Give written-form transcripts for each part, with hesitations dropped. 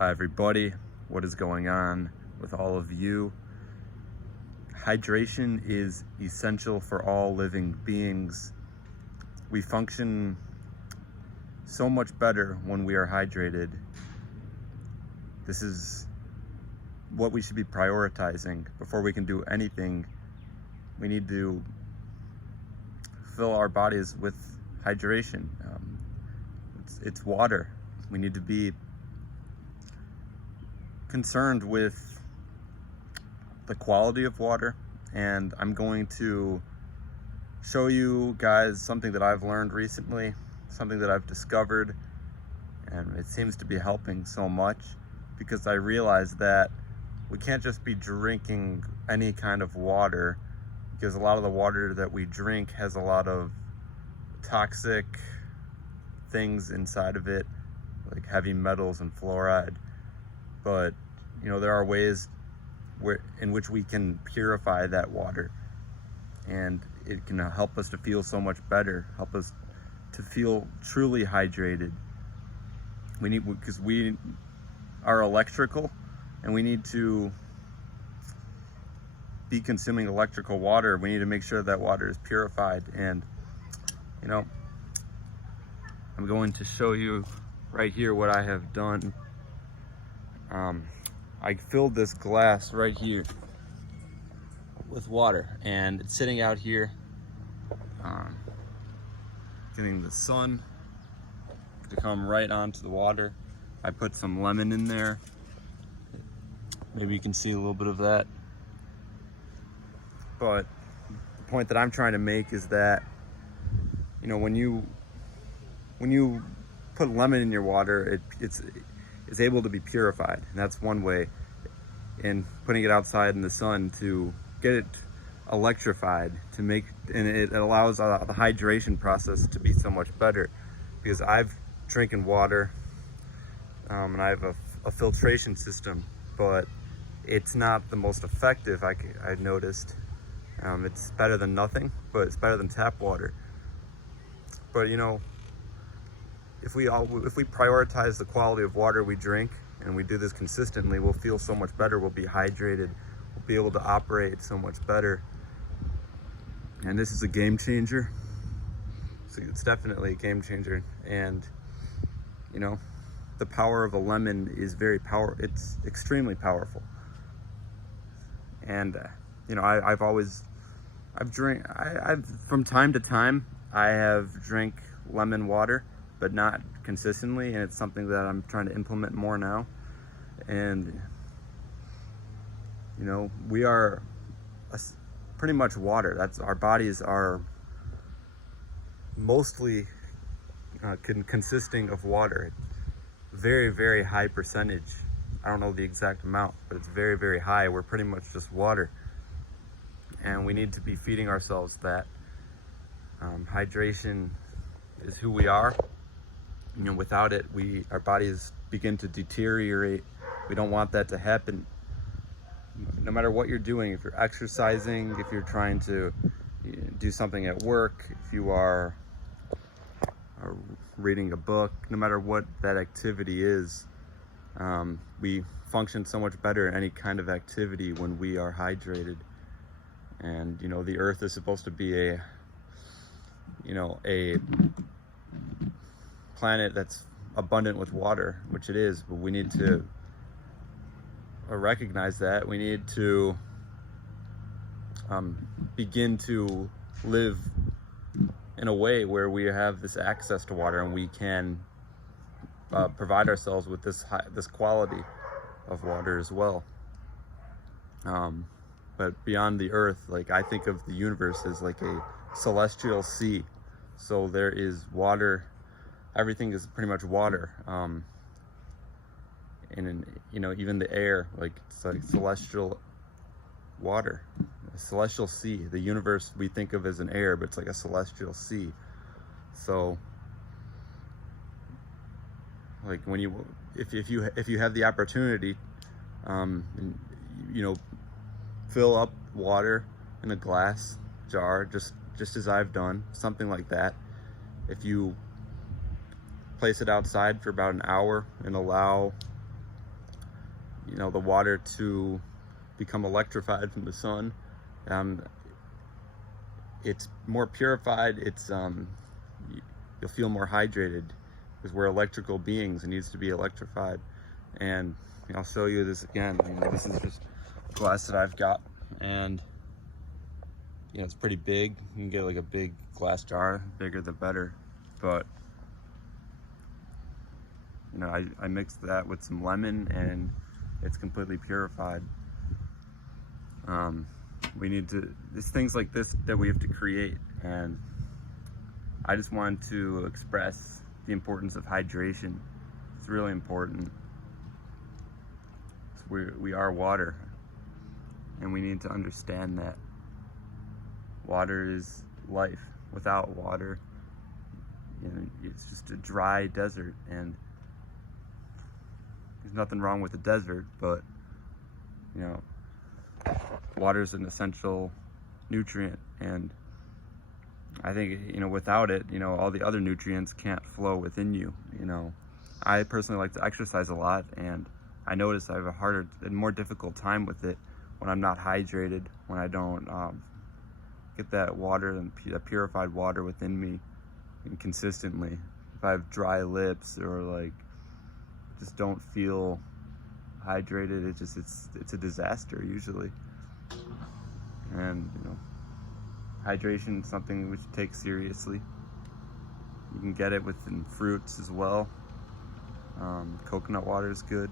Hi everybody, what is going on with all of you? Hydration is essential for all living beings. We function so much better when we are hydrated. This is what we should be prioritizing. Before we can do anything, we need to fill our bodies with hydration. It's water. We need to be concerned with the quality of water, and I'm going to show you guys something that I've learned recently, something that I've discovered, and it seems to be helping so much because I realized that we can't just be drinking any kind of water, because a lot of the water that we drink has a lot of toxic things inside of it, like heavy metals and fluoride. But there are ways in which we can purify that water, and it can help us to feel so much better, help us to feel truly hydrated. Because we are electrical, and we need to be consuming electrical water. We need to make sure that water is purified. And I'm going to show you right here what I have done. I filled this glass right here with water, and it's sitting out here, getting the sun to come right onto the water. I put some lemon in there. Maybe you can see a little bit of that. But the point that I'm trying to make is that, when you put lemon in your water, it's able to be purified, and that's one way. And putting it outside in the sun to get it electrified, and it allows the hydration process to be so much better. Because I've drinking water, and I have a filtration system, but it's not the most effective. I noticed. It's better than nothing, but it's better than tap water. But if we prioritize the quality of water we drink, and we do this consistently, we'll feel so much better. We'll be hydrated. We'll be able to operate so much better. And this is a game changer. So it's definitely a game changer. And the power of a lemon is it's extremely powerful. And I've from time to time I have drank lemon water, but not consistently, and it's something that I'm trying to implement more now. And we are pretty much water. Our bodies are mostly consisting of water. Very, very high percentage. I don't know the exact amount, but it's very, very high. We're pretty much just water, and we need to be feeding ourselves that. Hydration is who we are. Without it, our bodies begin to deteriorate. We don't want that to happen. No matter what you're doing, if you're exercising, if you're trying to do something at work, if you are reading a book, no matter what that activity is, we function so much better in any kind of activity when we are hydrated. And the earth is supposed to be a planet that's abundant with water, which it is, but we need to recognize that. We need to begin to live in a way where we have this access to water, and we can provide ourselves with this quality of water as well. But beyond the earth, I think of the universe as like a celestial sea. So there is water. Everything is pretty much water. And even the air, it's like celestial water, a celestial sea. The universe we think of as an air, but it's like a celestial sea. So if you have the opportunity, fill up water in a glass jar, just as I've done, something like that. If you place it outside for about an hour and allow the water to become electrified from the sun. It's more purified. You'll feel more hydrated because we're electrical beings. It needs to be electrified. And I'll show you this again. This is just glass that I've got, and it's pretty big. You can get like a big glass jar, bigger the better. But I mixed that with some lemon, and it's completely purified. There's things like this that we have to create, and I just wanted to express the importance of hydration. It's really important. We are water, and we need to understand that water is life. Without water, it's just a dry desert, and there's nothing wrong with the desert, but water is an essential nutrient, and I think without it, all the other nutrients can't flow within you. I personally like to exercise a lot, and I notice I have a harder and more difficult time with it when I'm not hydrated, when I don't get that water and that purified water within me consistently. If I have dry lips or just don't feel hydrated, it's a disaster usually. And hydration is something we should take seriously. You can get it within fruits as well. Coconut water is good,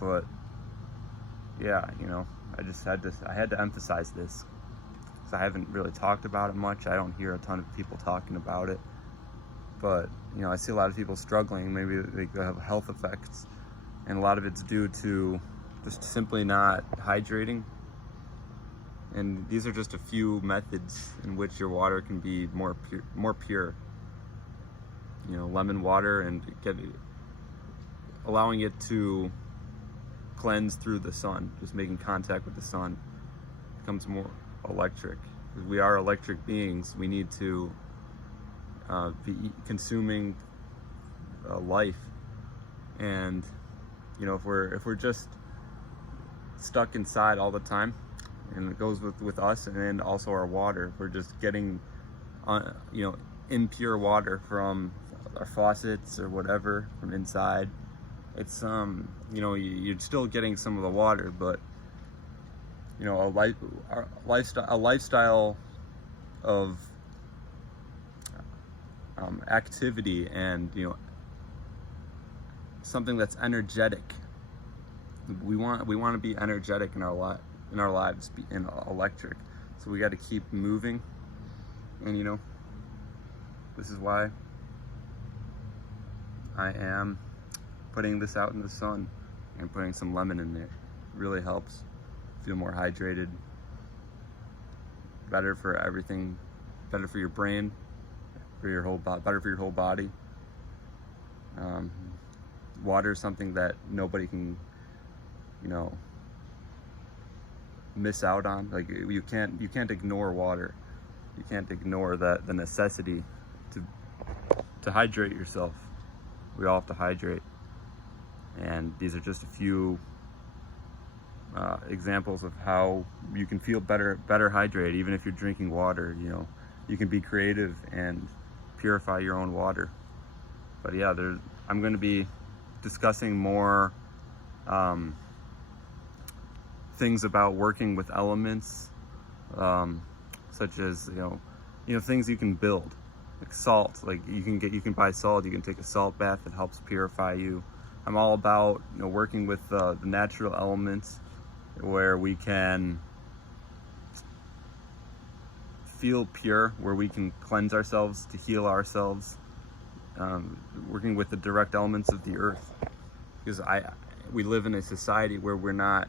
but yeah, I had to emphasize this because I haven't really talked about it much. I don't hear a ton of people talking about it, but I see a lot of people struggling. Maybe they have health effects, and a lot of it's due to just simply not hydrating. And these are just a few methods in which your water can be more pure. Lemon water, and allowing it to cleanse through the sun, just making contact with the sun, becomes more electric. Because we are electric beings, we need to be consuming life. And if we're just stuck inside all the time, and it goes with us and also our water, if we're just getting impure water from our faucets or whatever from inside, it's you're still getting some of the water, but a lifestyle of activity, and something that's energetic. We want to be energetic in our lives, and electric. So we got to keep moving, and this is why I am putting this out in the sun and putting some lemon in there. It really helps feel more hydrated, better for everything, better for your brain, better for your whole body. Water is something that nobody can miss out on. You can't ignore water. You can't ignore the necessity to hydrate yourself. We all have to hydrate, and these are just a few examples of how you can feel better hydrated. Even if you're drinking water, you can be creative and purify your own water. But yeah, I'm going to be discussing more things about working with elements, such as things you can build, like salt. Like you can buy salt. You can take a salt bath that helps purify you. I'm all about working with the natural elements, where we can feel pure, where we can cleanse ourselves, to heal ourselves. Working with the direct elements of the earth, because we live in a society where we're not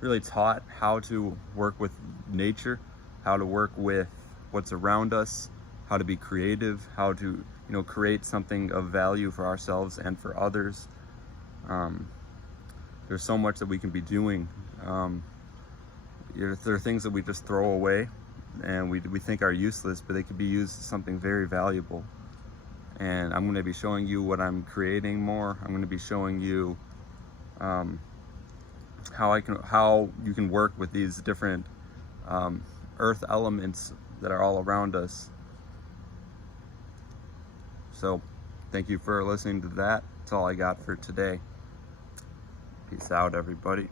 really taught how to work with nature, how to work with what's around us, how to be creative, how to create something of value for ourselves and for others. There's so much that we can be doing. There are things that we just throw away and we think are useless, but they could be used as something very valuable. And I'm going to be showing you what I'm creating more. I'm going to be showing you how you can work with these different earth elements that are all around us. So thank you for listening to that. That's all I got for today. Peace out, everybody.